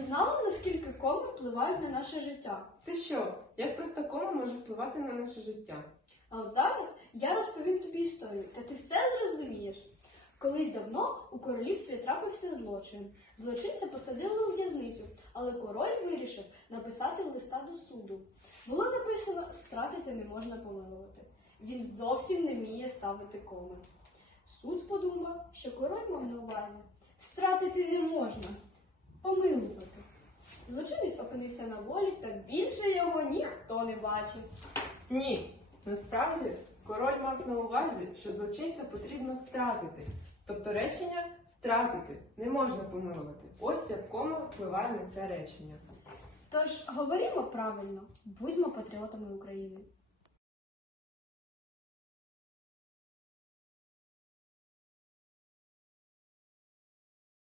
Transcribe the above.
знала, наскільки коми впливають на наше життя? Ти що? Як просто кома може впливати на наше життя? А от зараз я розповім тобі історію, та ти все зрозумієш. Колись давно у королівстві трапився злочин. Злочинця посадили у в'язницю, але король вирішив написати листа до суду. Було написано стратити не можна помилувати. Він зовсім не вміє ставити коми. Суд подумав, що король мав на увазі стратити не можна, помилувати. Злочинець опинився на волі, та більше його ніхто не бачив. Ні. Насправді король мав на увазі, що злочинця потрібно стратити. Тобто речення стратити не можна помилувати. Ось як кома впливає на це речення. Тож говоримо правильно, будьмо патріотами України.